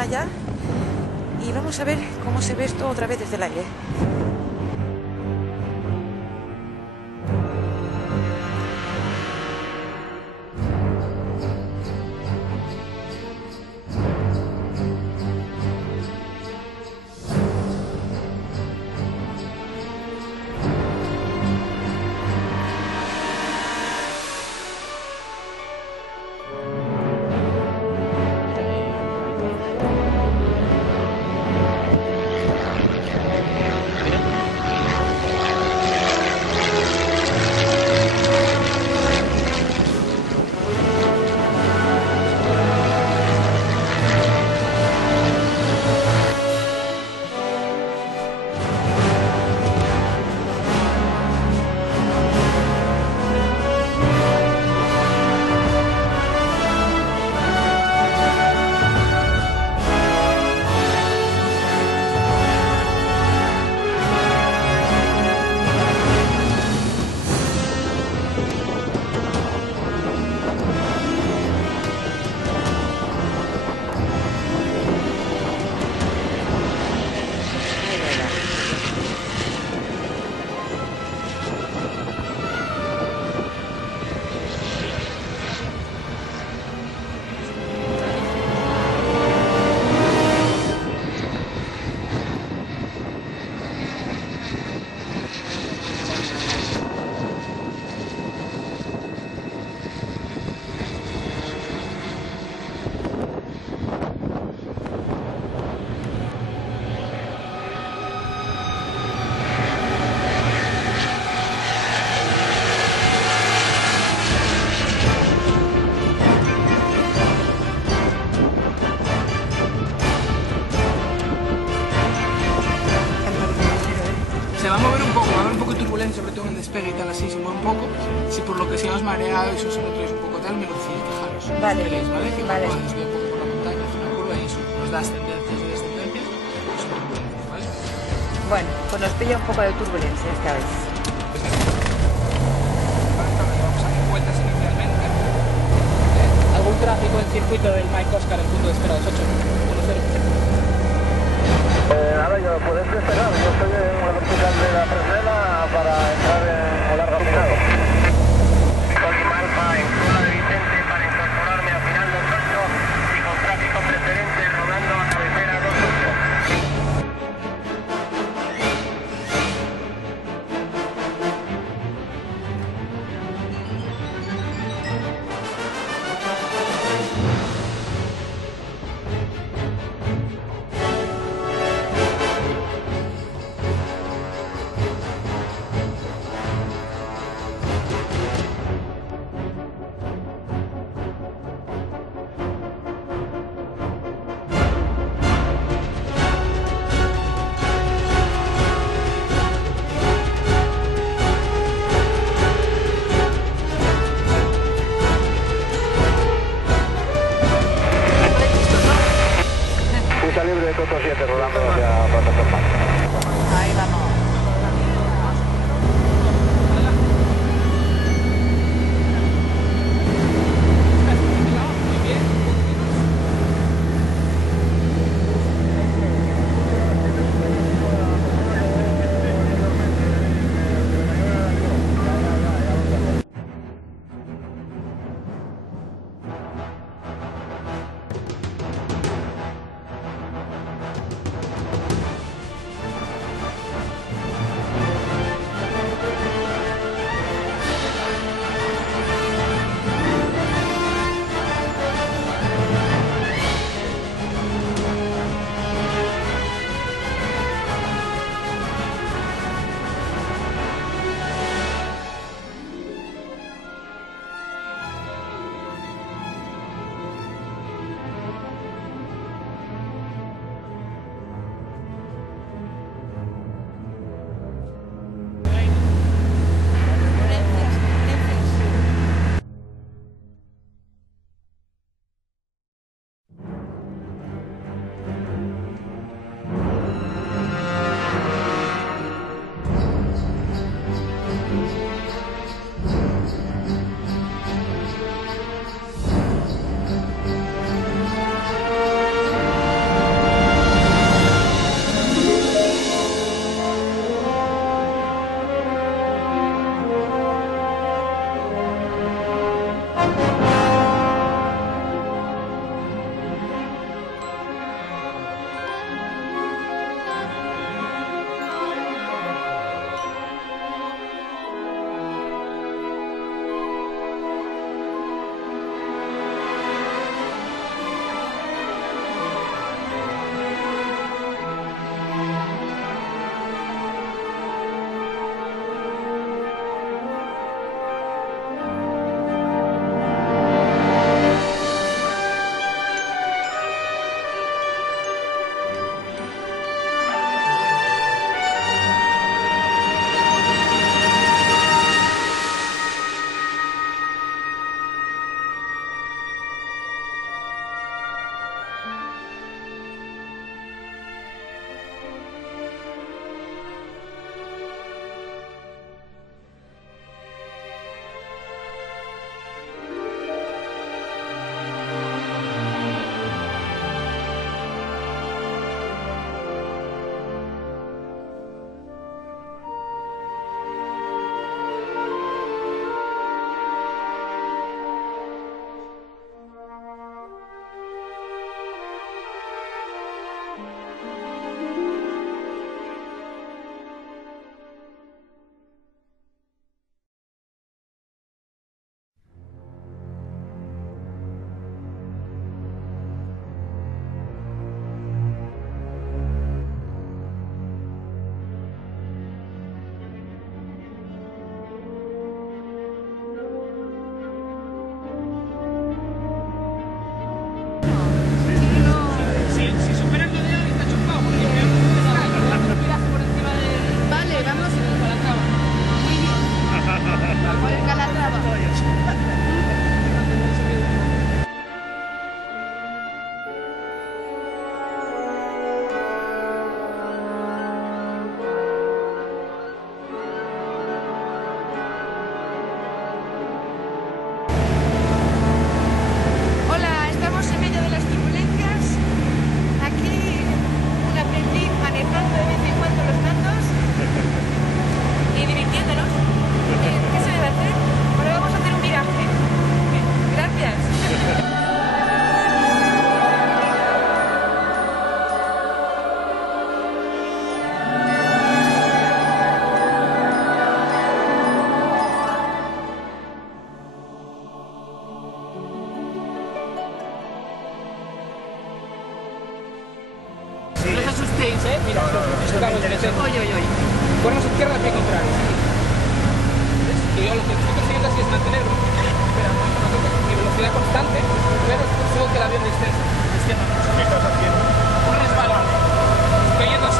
para allá y vamos a ver cómo se ve esto otra vez desde el aire. Va a mover un poco, va a haber un poco de turbulencia, sobre todo en el despegue y tal, así se mueve un poco. Si por lo que sea os mareáis o si no traéis un poco tal, me lo decís, quejaros. Vale. Veréis, ¿vale? Que Vale. va a desviar un poco por la montaña, es una curva y eso nos da ascendencias y descendencias, son turbulencias, ¿vale? Bueno, pues nos pilla un poco de turbulencia esta vez. Vamos a hacer vueltas inicialmente. ¿Algún tráfico en circuito del Mike Oscar, el punto de espera 2810? Ahora yo puedes esperar, yo estoy en el hospital de la Fresneda para entrar en volar raffinado. Última Alfa en zona de Vicente para incorporarme a final del 8 y con tráfico preferente rodando a cabecera 28. Cuernos izquierda, pie contrario. ¿Ves? Que yo lo que estoy consiguiendo así es mantener mi velocidad constante, pero consigo que el avión descienda. ¿Qué estás haciendo? Un resbalón. Estoy yendo así.